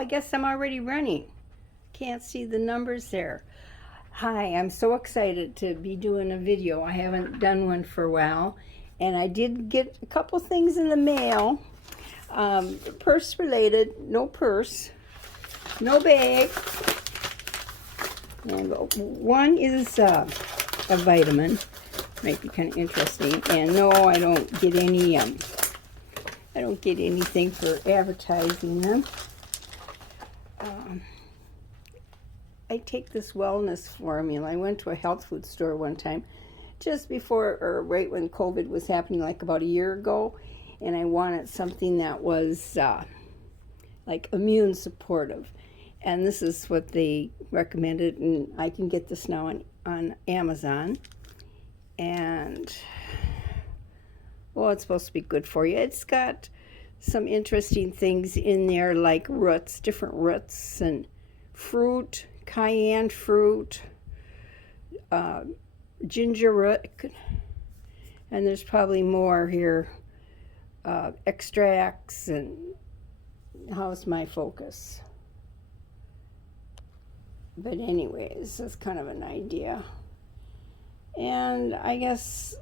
I guess I'm already running. Can't see the numbers there. Hi, I'm so excited to be doing a video. I haven't done one for a while. And I did get a couple things in the mail. Purse related, no purse, no bag. And one is a vitamin. Might be kind of interesting. And no, I don't get any. I don't get anything for advertising them. I take this wellness formula. I went to a health food store one time, just before or right when COVID was happening, like about a year ago, and I wanted something that was like immune supportive. And this is what they recommended, and I can get this now on Amazon. And well, it's supposed to be good for you. It's got some interesting things in there, like roots, different roots, and fruit, cayenne fruit, ginger root, and there's probably more here, extracts. And how's my focus? But anyways, that's kind of an idea. And I guess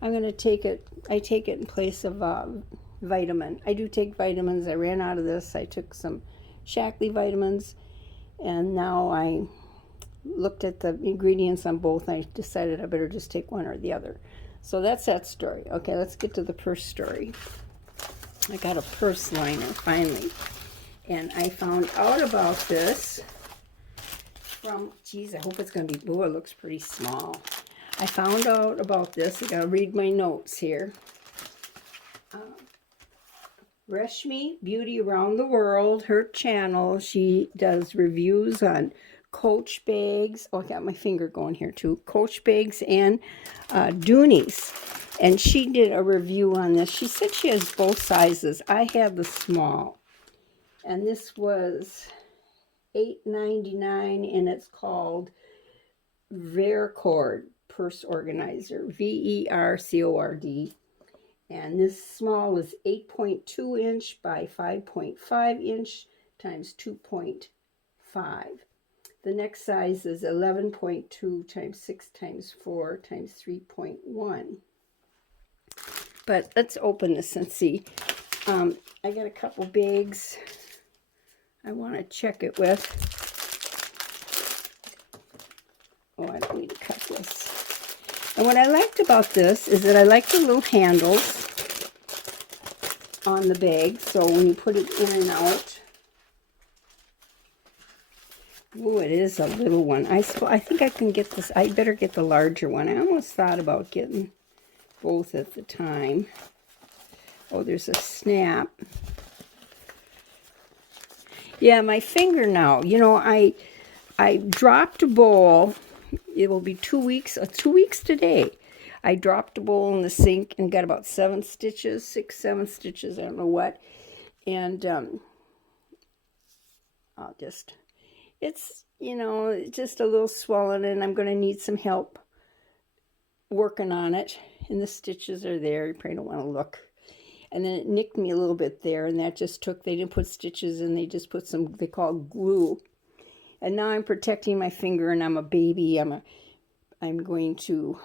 I'm going to take it, I take it in place of vitamin. I do take vitamins. I ran out of this. I took some Shaklee vitamins, and now I looked at the ingredients on both, and I decided I better just take one or the other. So that's that story. Okay, let's get to the purse story. I got a purse liner finally, and I found out about this from, geez, I hope it's going to be, oh, it looks pretty small. I found out about this. I got to read my notes here. Reshmi Beauty Around the World, her channel, she does reviews on Coach bags. Oh, I got my finger going here too. Coach bags and Dooneys. And she did a review on this. She said she has both sizes. I have the small. And this was $8.99, and it's called Vercord Purse Organizer, Vercord. And this small is 8.2 inch by 5.5 inch times 2.5. The next size is 11.2 times 6 times 4 times 3.1. But let's open this and see. I got a couple bags I want to check it with. Oh, I don't need to cut this. And what I liked about this is that I like the little handles on the bag, so when you put it in and out. Oh, it is a little one. I think I can get this. I better get the larger one. I almost thought about getting both at the time. Oh, there's a snap. Yeah, my finger now. You know, I dropped a bowl. It will be 2 weeks. 2 weeks today. I dropped a bowl in the sink and got about 7 stitches, 6, 7 stitches. I don't know what. And I'll just, it's, you know, just a little swollen, and I'm going to need some help working on it. And the stitches are there. You probably don't want to look. And then it nicked me a little bit there, and that just took, they didn't put stitches in, they just put some, they call glue. And now I'm protecting my finger, and I'm a baby. I'm going to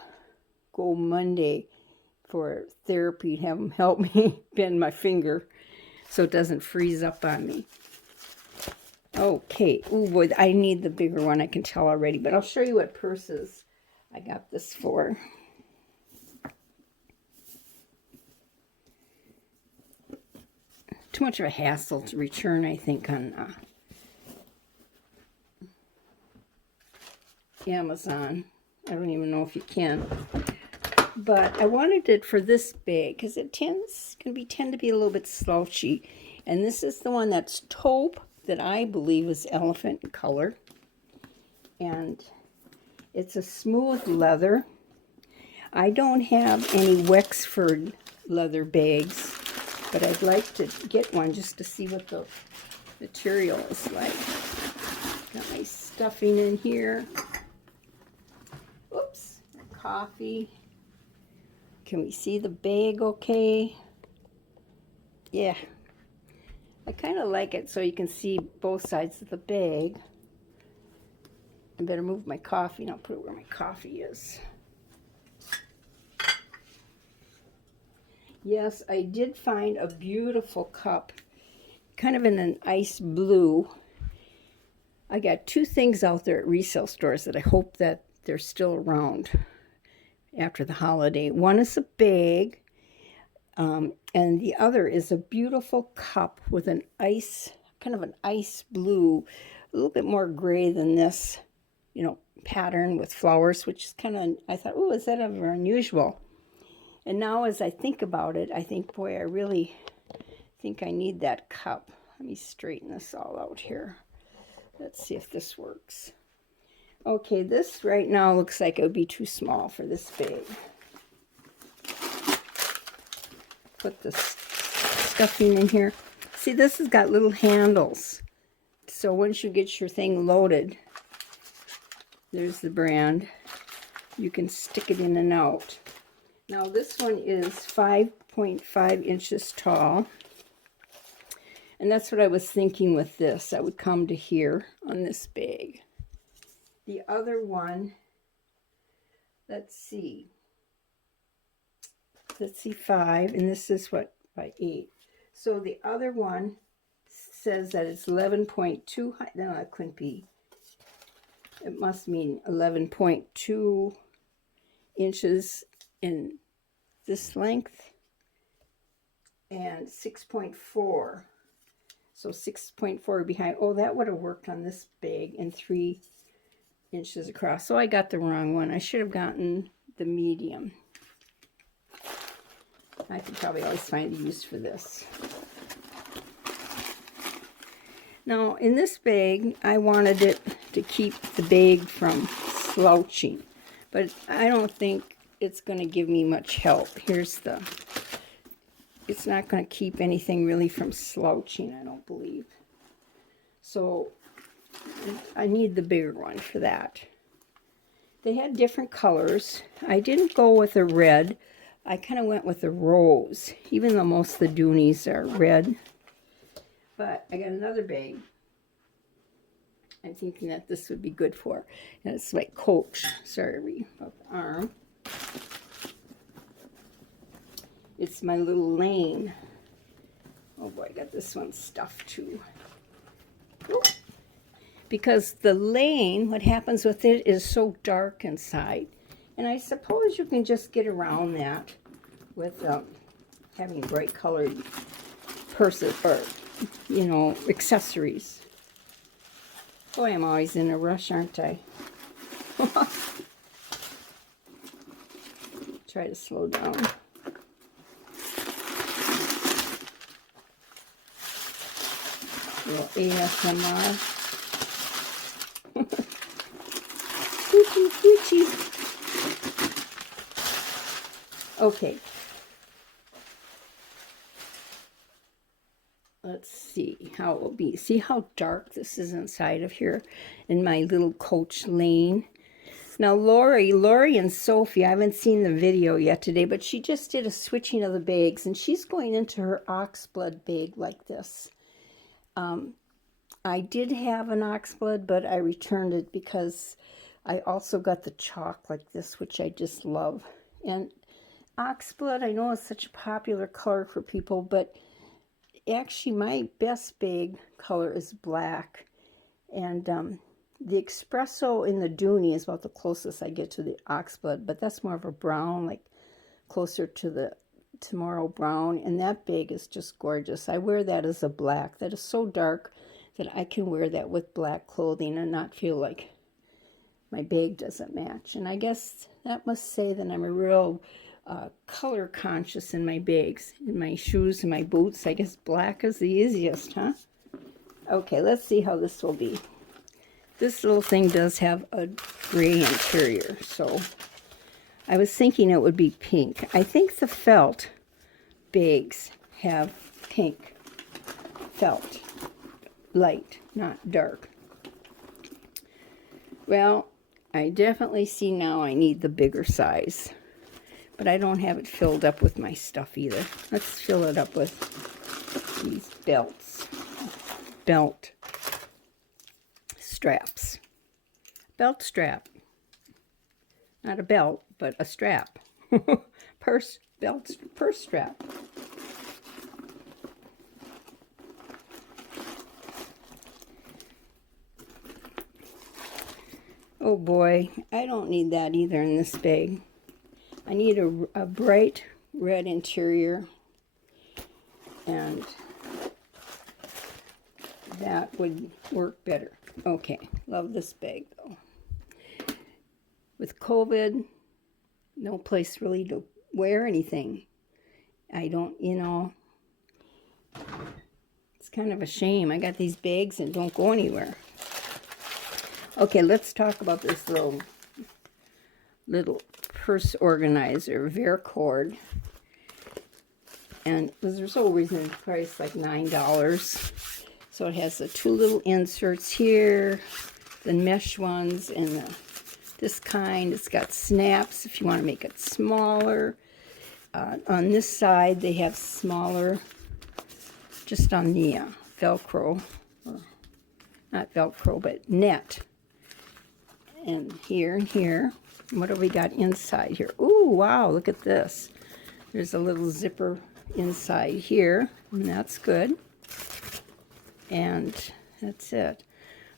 go Monday for therapy, have them help me bend my finger so it doesn't freeze up on me. Okay, oh boy, I need the bigger one, I can tell already, but I'll show you what purses I got this for. Too much of a hassle to return, I think, on Amazon. I don't even know if you can. But I wanted it for this bag because it tend to be a little bit slouchy. And this is the one that's taupe, that I believe is elephant in color. And it's a smooth leather. I don't have any Wexford leather bags, but I'd like to get one just to see what the material is like. Got my stuffing in here. Oops, coffee. Can we see the bag okay? Yeah. I kind of like it so you can see both sides of the bag. I better move my coffee and I'll put it where my coffee is. Yes, I did find a beautiful cup, kind of in an ice blue. I got two things out there at resale stores that I hope that they're still around after the holiday. One is a bag, and the other is a beautiful cup with an ice, kind of an ice blue, a little bit more gray than this, you know, pattern with flowers, which is kind of, I thought, oh, is that ever unusual? And now as I think about it, I think, boy, I really think I need that cup. Let me straighten this all out here. Let's see if this works. Okay, this right now looks like it would be too small for this bag. Put the stuffing in here. See, this has got little handles. So once you get your thing loaded, there's the brand. You can stick it in and out. Now this one is 5.5 inches tall. And that's what I was thinking with this. I would come to here on this bag. The other one, let's see 5, and this is what, by 8. So the other one says that it's 11.2 high. No, it couldn't be. It must mean 11.2 inches in this length and 6.4. So 6.4 behind. Oh, that would have worked on this bag, and 3 inches across. So I got the wrong one. I should have gotten the medium. I could probably always find a use for this. Now, in this bag, I wanted it to keep the bag from slouching, but I don't think it's going to give me much help. Here's the, it's not going to keep anything really from slouching, I don't believe. So I need the bigger one for that. They had different colors. I didn't go with a red. I kind of went with a rose, even though most of the Dooneys are red. But I got another bag I'm thinking that this would be good for. And it's like Coach. Sorry about the arm. It's my little lane. Oh boy, I got this one stuffed too. Ooh. Because the lane, what happens with it is so dark inside. And I suppose you can just get around that with having bright colored purses or, you know, accessories. Boy, I'm always in a rush, aren't I? Try to slow down. A little ASMR. Coochie, coochie. Okay. Let's see how it will be. See how dark this is inside of here in my little Coach lane. Now Lori and Sophie, I haven't seen the video yet today, but she just did a switching of the bags, and she's going into her oxblood bag like this. I did have an oxblood, but I returned it because I also got the chalk like this, which I just love. And oxblood, I know, is such a popular color for people, but actually my best bag color is black. And the espresso in the Dooney is about the closest I get to the oxblood, but that's more of a brown, like closer to the Tomorrow brown. And that bag is just gorgeous. I wear that as a black. That is so dark that I can wear that with black clothing and not feel like my bag doesn't match. And I guess that must say that I'm a real color conscious in my bags, in my shoes and my boots. I guess black is the easiest, huh? Okay, let's see how this will be. This little thing does have a gray interior, so I was thinking it would be pink. I think the felt bags have pink felt, light, not dark. Well, I definitely see now I need the bigger size, but I don't have it filled up with my stuff either. Let's fill it up with these belts. belt straps. Belt strap. Not a belt, but a strap. Purse strap. Oh boy, I don't need that either in this bag. I need a bright red interior, and that would work better. Okay, love this bag though. With COVID, no place really to wear anything. I don't, it's kind of a shame. I got these bags and don't go anywhere. Okay, let's talk about this little purse organizer, Paracord. And there's so reasonable price, like $9. So it has the two little inserts here, the mesh ones, and this kind. It's got snaps if you want to make it smaller. On this side, they have smaller, just on the Velcro, or not Velcro, but net. And here and here. What have we got inside here? Ooh, wow, look at this. There's a little zipper inside here, and that's good. And that's it.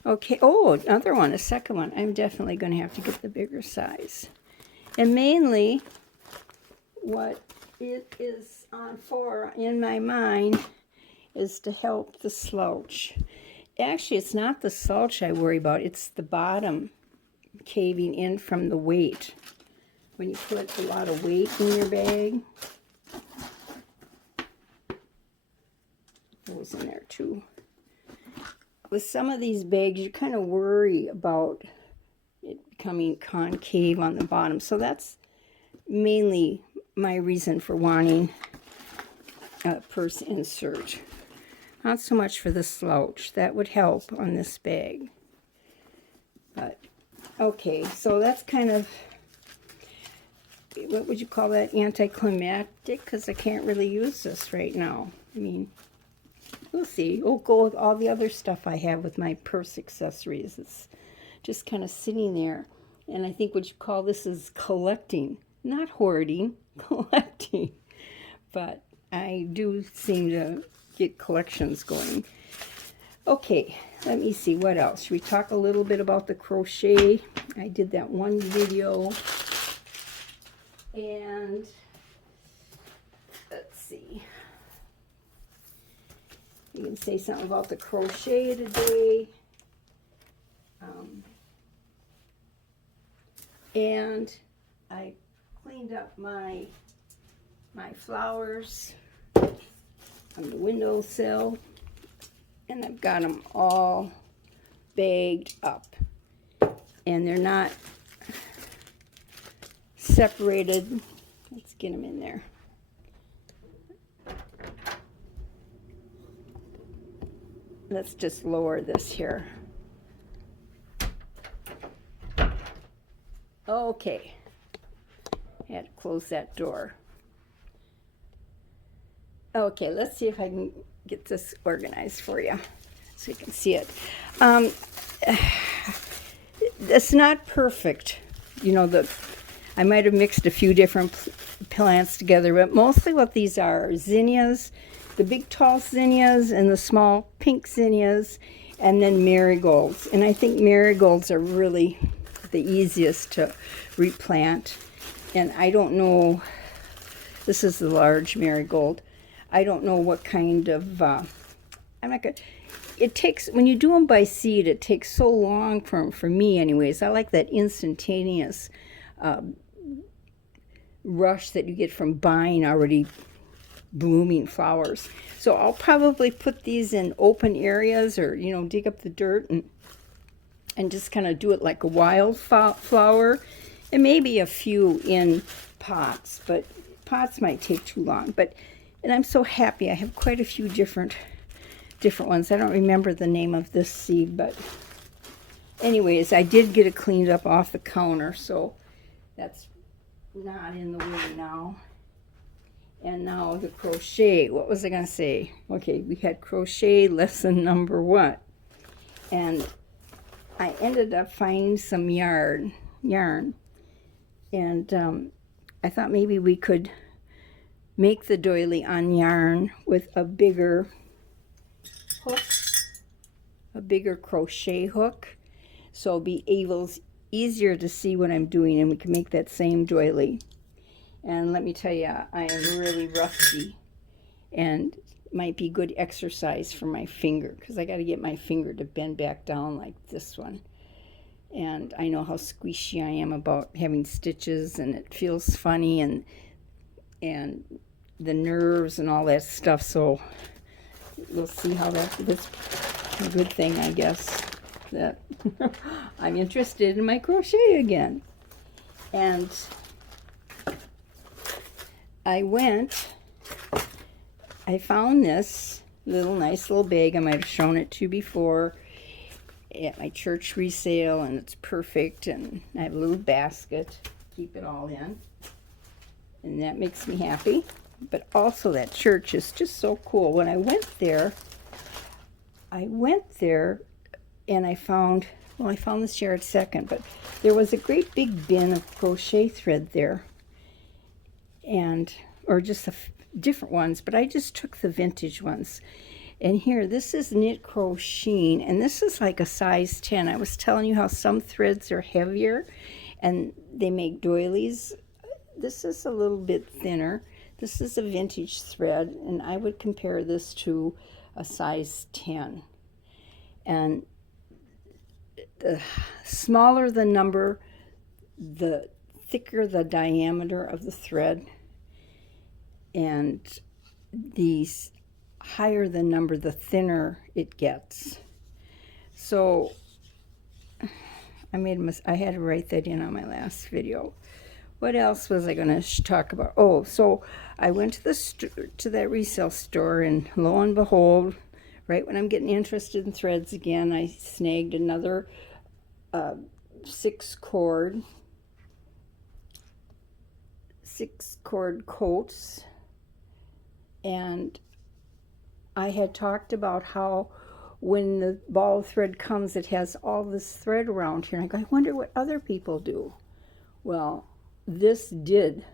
Okay, oh, another one, a second one. I'm definitely going to have to get the bigger size. And mainly, what it is on for, in my mind, is to help the slouch. Actually, it's not the slouch I worry about. It's the bottom caving in from the weight. When you put a lot of weight in your bag. It was in there too. With some of these bags, you kind of worry about it becoming concave on the bottom. So that's mainly my reason for wanting a purse insert. Not so much for the slouch. That would help on this bag. But, okay, so that's kind of, what would you call that, anticlimactic? Because I can't really use this right now. I mean, we'll see. It'll go with all the other stuff I have with my purse accessories. It's just kind of sitting there. And I think what you call this is collecting. Not hoarding, collecting. But I do seem to get collections going. Okay, let me see what else. Should we talk a little bit about the crochet? I did that one video. And let's see. You can say something about the crochet today. And I cleaned up my flowers on the windowsill, and I've got them all bagged up, and they're not separated. Let's get them in there. Let's just lower this here. Okay. I had to close that door. Okay, let's see if I can get this organized for you so you can see it. It's not perfect. You know, I might have mixed a few different plants together, but mostly what these are zinnias, the big tall zinnias and the small pink zinnias, and then marigolds. And I think marigolds are really the easiest to replant. And I don't know, this is the large marigold. I don't know what kind of, I'm not gonna, it takes, when you do them by seed, it takes so long for me anyways. I like that instantaneous rush that you get from buying already blooming flowers. So I'll probably put these in open areas, or, you know, dig up the dirt and just kind of do it like a wildflower. And maybe a few in pots, but pots might take too long. And I'm so happy I have quite a few different ones. I don't remember the name of this seed, but anyways, I did get it cleaned up off the counter, so that's not in the way now. And now the crochet. What was I going to say? Okay, we had crochet lesson number 1. And I ended up finding some yarn. And I thought maybe we could make the doily on yarn with a bigger hook, a bigger crochet hook, so it'll be easier to see what I'm doing, and we can make that same doily. And let me tell you, I am really rusty, and it might be good exercise for my finger, because I got to get my finger to bend back down like this one. And I know how squishy I am about having stitches, and it feels funny, and the nerves and all that stuff. So we'll see how that's a good thing, I guess, that I'm interested in my crochet again. And I found this nice little bag. I might have shown it to you before at my church resale, and it's perfect. And I have a little basket to keep it all in, and that makes me happy. But also that church is just so cool. When I went there and I found this yard second, but there was a great big bin of crochet thread there, or just different ones, but I just took the vintage ones. And here, this is knit crocheting, and this is like a size 10. I was telling you how some threads are heavier and they make doilies. This is a little bit thinner. This is a vintage thread, and I would compare this to a size 10. And the smaller the number, the thicker the diameter of the thread, and the higher the number, the thinner it gets. So I had to write that in on my last video. What else was I going to talk about? Oh, so I went to that resale store, and lo and behold, right when I'm getting interested in threads again, I snagged another 6-cord coats. And I had talked about how when the ball of thread comes, it has all this thread around here. And I go, I wonder what other people do. Well, this did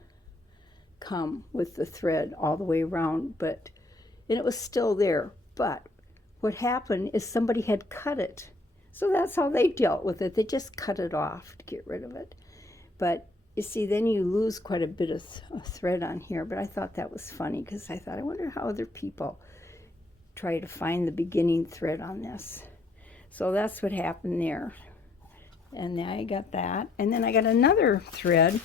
come with the thread all the way around, and it was still there. But what happened is somebody had cut it. So that's how they dealt with it. They just cut it off to get rid of it. But you see, then you lose quite a bit of thread on here. But I thought that was funny, because I thought, I wonder how other people try to find the beginning thread on this. So that's what happened there. And I got that. And then I got another thread,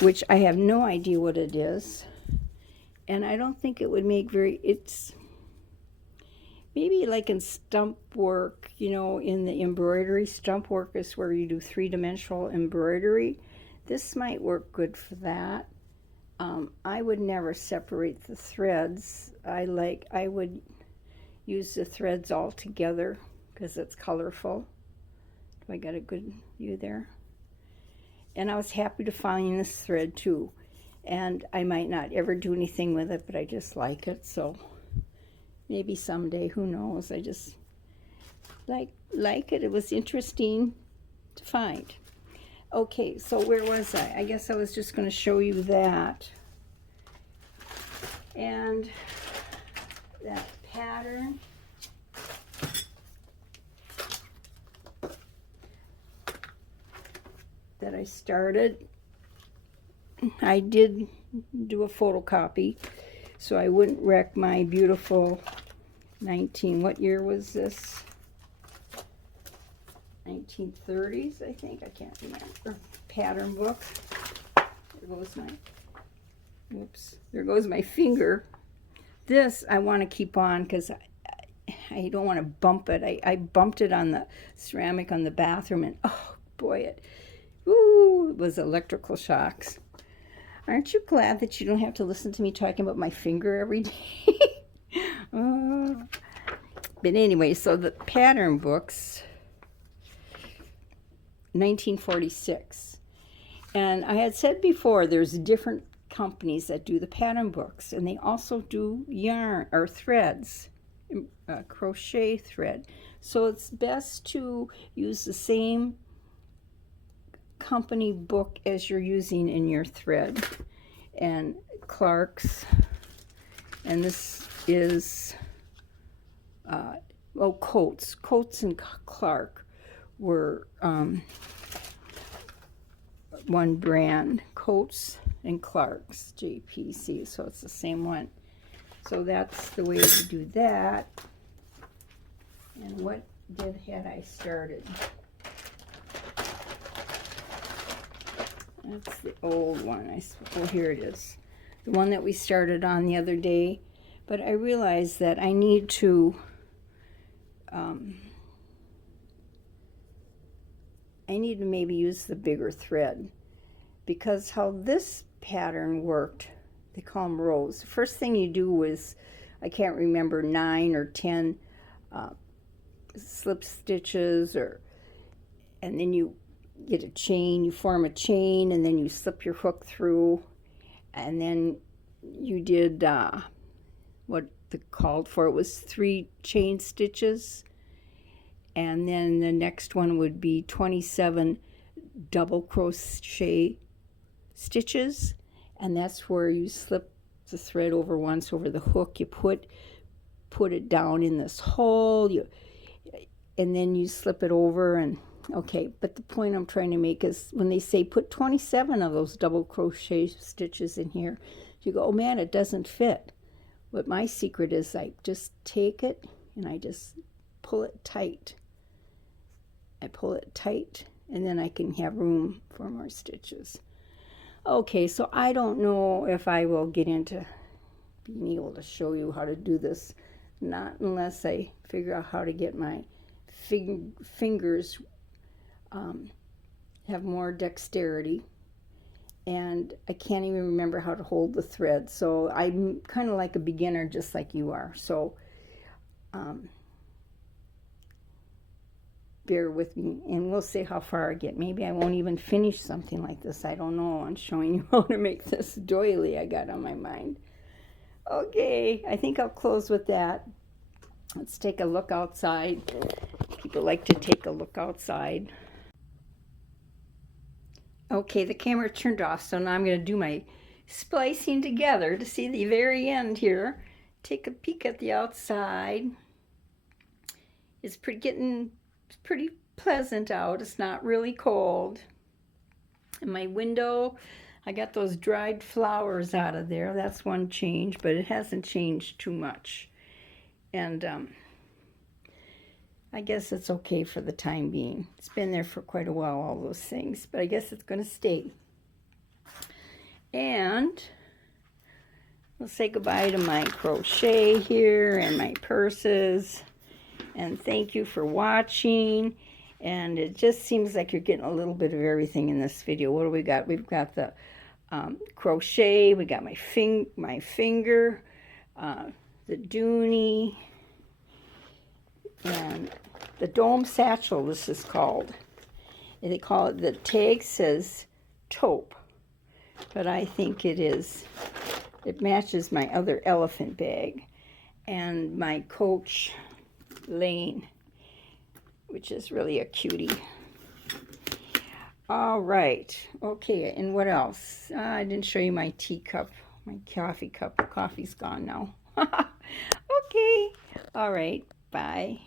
which I have no idea what it is. And I don't think it would make it's maybe like in stump work, in the embroidery. Stump work is where you do 3-dimensional embroidery. This might work good for that. I would never separate the threads. I would use the threads all together because it's colorful. Do I got a good view there? And I was happy to find this thread too. And I might not ever do anything with it, but I just like it. So maybe someday, who knows? I just like it. It was interesting to find. Okay, so where was I? I guess I was just going to show you that. And that pattern. That I started. I did do a photocopy so I wouldn't wreck my beautiful what year was this? 1930s, I think. I can't remember. Pattern book. There goes my finger. This I want to keep on because I don't want to bump it. I bumped it on the ceramic on the bathroom, and oh boy, it was electrical shocks. Aren't you glad that you don't have to listen to me talking about my finger every day? But anyway, so the pattern books, 1946. And I had said before, there's different companies that do the pattern books, and they also do yarn or threads, crochet thread. So it's best to use the same company book as you're using in your thread. And Clark's, and this is Coates and Clark were one brand, Coates and Clark's, JPC, so it's the same one. So that's the way to do that. And what had I started? That's the old one. Oh, here it is. The one that we started on the other day. But I realized that I need to maybe use the bigger thread, because how this pattern worked, they call them rows. The first thing you do was, I can't remember, 9 or 10 slip stitches, and then you get a chain, you form a chain, and then you slip your hook through, and then you did what the called for, it was 3 chain stitches, and then the next one would be 27 double crochet stitches, and that's where you slip the thread over once over the hook, you put it down in this hole, and then you slip it over. And okay, but the point I'm trying to make is when they say put 27 of those double crochet stitches in here, you go, oh man, it doesn't fit. But my secret is I just take it and I just pull it tight. I pull it tight, and then I can have room for more stitches. Okay, so I don't know if I will get into being able to show you how to do this, not unless I figure out how to get my fingers have more dexterity, and I can't even remember how to hold the thread, so I'm kind of like a beginner, just like you are. So bear with me, and we'll see how far I get. Maybe I won't even finish something like this, I don't know. I'm showing you how to make this doily I got on my mind. Okay, I think I'll close with that. Let's take a look outside. People like to take a look outside. Okay, the camera turned off, so now I'm going to do my splicing together to see the very end here. Take a peek at the outside. It's pretty pleasant out. It's not really cold. In my window, I got those dried flowers out of there. That's one change, but it hasn't changed too much. And I guess it's okay for the time being. It's been there for quite a while, all those things, but I guess it's going to stay. And we'll say goodbye to my crochet here and my purses. And thank you for watching. And it just seems like you're getting a little bit of everything in this video. What do we got? We've got the crochet. We got my finger, the Dooney, and the dome satchel, this is called. And they call it, the tag says taupe, but I think it matches my other elephant bag. And my Coach Lane, which is really a cutie. All right, okay, and what else? I didn't show you my teacup, my coffee cup. The coffee's gone now. Okay, all right, bye.